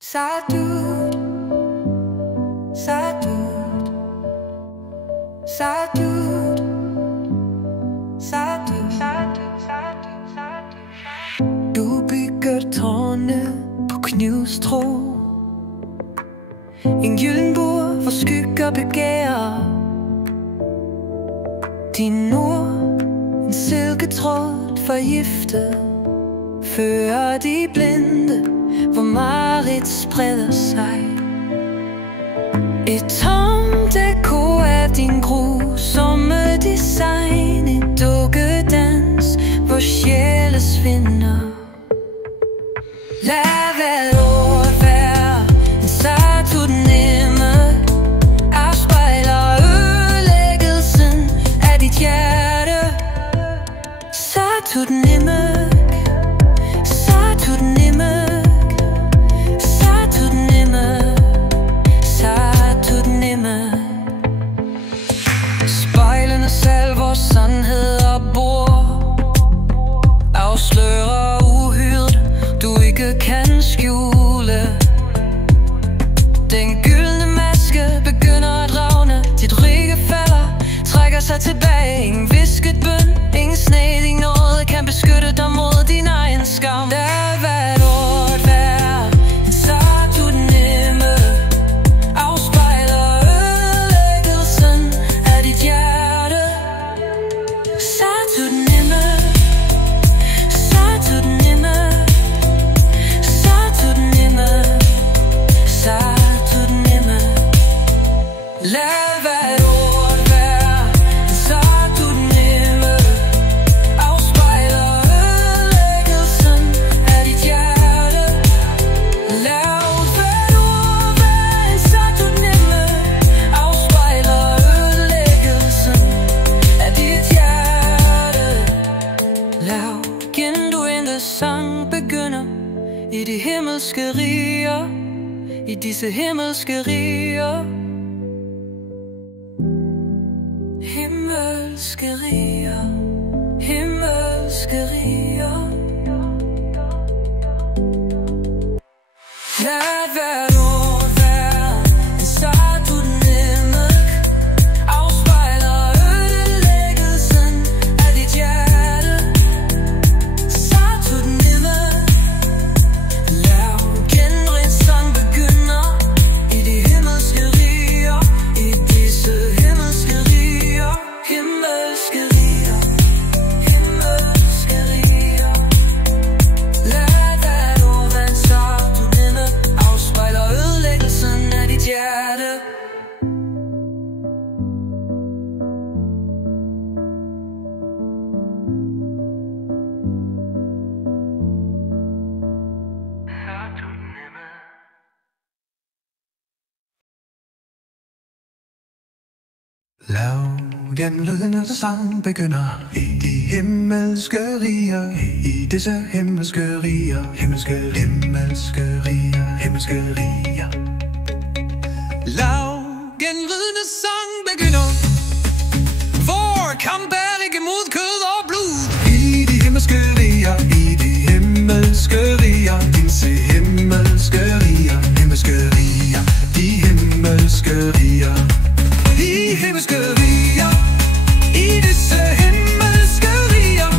Sadut, sadut, sadut, sadut, sadut, sadut. Du bygger tårne på knivstrå, en gylden bord, hvor skygger begærer. Din ord, en silketråd forgiftet, fører de blinde, hvor mareridt spreder sig. Et tomt ekko af din grusomme design, en dukkedans, hvor sjæle svinder. Lad hvert ord være en satut nemme, afspejler ødelæggelsen af dit hjerte. Satut nemme, satut nemme, satut nemme, satut nemme. vender tilbage. Ingen visket bøn, ingen sne. Din nåde kan beskytte dig mod din egen skam. Lad hvert ord være en sang du nemme, afspejler ødelæggelsen af dit hjerte. Sang du nemme, sang du nemme, sang du nemme, sang du nemme. Lad hvert ord være en sang du nemme, afspejler ødelæggelsen af dit hjerte. Lad hvert ord være en sang du nemme, afspejler ødelæggelsen af dit hjerte. Lav genduende sang begynder i de himmelske riger, i disse himmelske riger. Himmelske riger, himmelske riger. Lad hvert ord være en sang du nemme, afspejler ødelæggelsen af dit hjerte. Sang du nemme, lav genren sang begynder i de himmelske riger, i disse himmelske riger. Himmelske riger, himmelske riger. Lad hvert ord være en sang du nemme, afspejler ødelæggelsen af dit hjerte. Lav genlydende sang begynder i de himmelske riger, i disse himmelske riger, himmelske riger, himmelske riger. Lav genlydende sang begynder, for kamp er ikke mod kød og blod. I de himmelske riger, i de himmelske riger, disse himmelske riger, himmelske riger, de himmelske riger. I himmelske riger, i disse himmelske riger,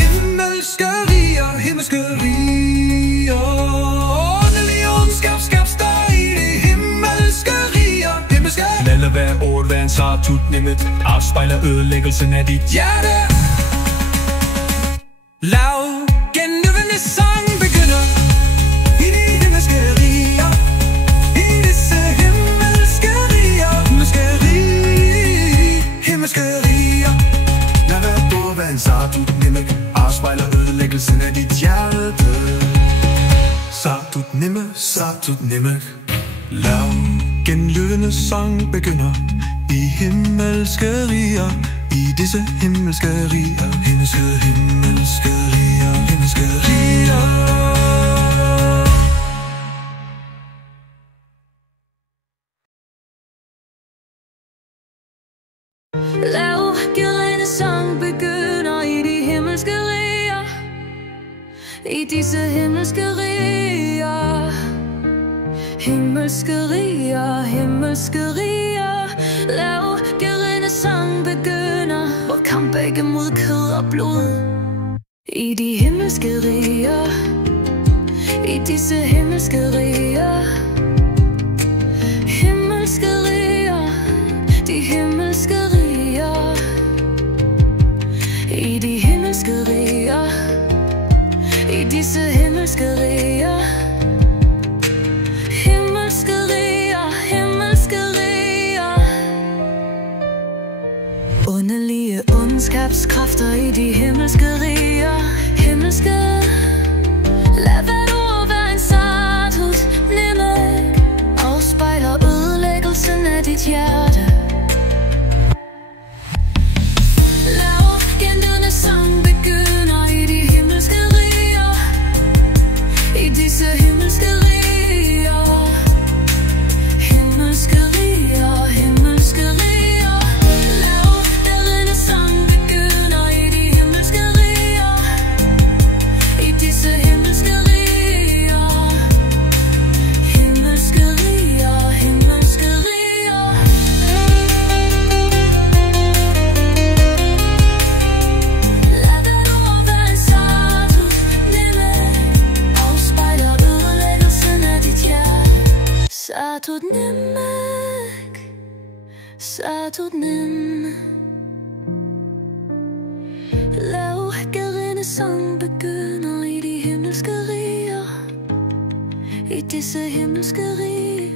himmelske riger, himmelske riger. Åndelig ondskab skabes der i de himmelske riger, himmelske. Lad hver ord være en sartut nemmet, afspejler ødelæggelsen af dit hjerte. Lav genlydende sang begynder i de himmelske riger, i disse himmelske riger, himmelske riger. Lad hvert ord være en sartut nemme, afspejler ødelæggelsen af dit hjerte. Sartut nemme, sartut nemme. Lav genlydende sang begynder i himmelske riger, i disse himmelske riger, himmelske riger, himmelske riger. Lav gerende sang begynder i de himmelske riger, i disse himmelske riger. Himmelske riger, himmelske riger. Lav gerende sang begynder, hvor kamp ikke mod kød og blod. I de himmelske riger, i disse himmelske riger. Himmelske riger, de himmelske riger. I de himmelske riger, i disse himmelske riger. Himmelske riger, himmelske riger. Underlige ondskabskræfter i de himmelske riger, himmelske. Lad hvert ord være en sartut nemme, afspejler ødelæggelsen af dit hjerte. Lav genlydende sang begynder i de himmelske riger, i disse himmelske riger. Himmelske riger, himmelske riger. Lav gerende sang begynder i de himmelske riger, Saturnen. Lav gerindesang begynder i de himmelske riger, i disse himmelske riger.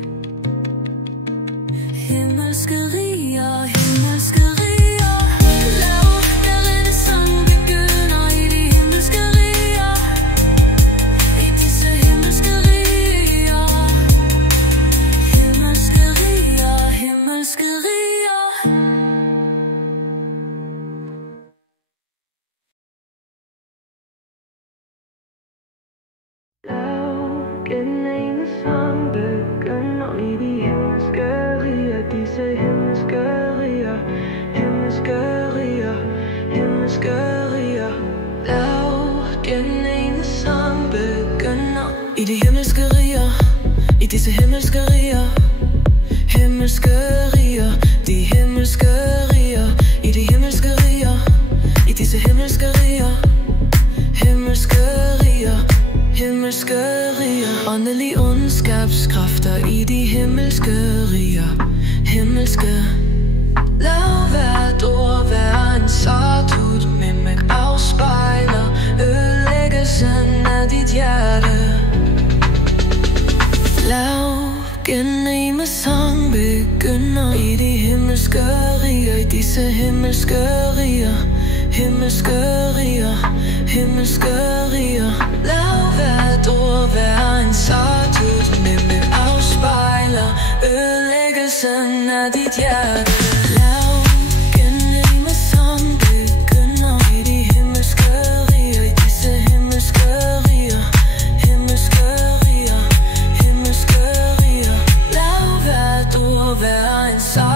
Himmelske riger, himmelske riger. Lav gerindesang begynder i de himmelske riger, i disse himmelske riger. Himmelske riger, himmelske riger. Sang begynder i de himmelske riger, disse himmelske riger, himmelske riger, himmelske riger. Lav den ene sang begynder i de himmelske riger, i disse himmelske riger, himmelske riger, de himmelske riger, i de himmelske riger, i disse himmelske riger, himmelske riger, himmelske riger. Åndelige ondskabskræfter i de himmelske riger, himmelske. Lad hvert ord være en sartut, mimik afspejler ødelæggelsen af dit hjerte. Lav gennem sang begynder i de himmelske riger, i disse himmelske riger, himmelske riger, himmelske riger. Lad hvert ord være en sartut, mimik afspejler ødelæggelsen af dit hjerte. Lav gennem sang begynder i de himmelske riger, i disse himmelske riger, himmelske riger, himmelske riger. Lad hvert ord være en sartut.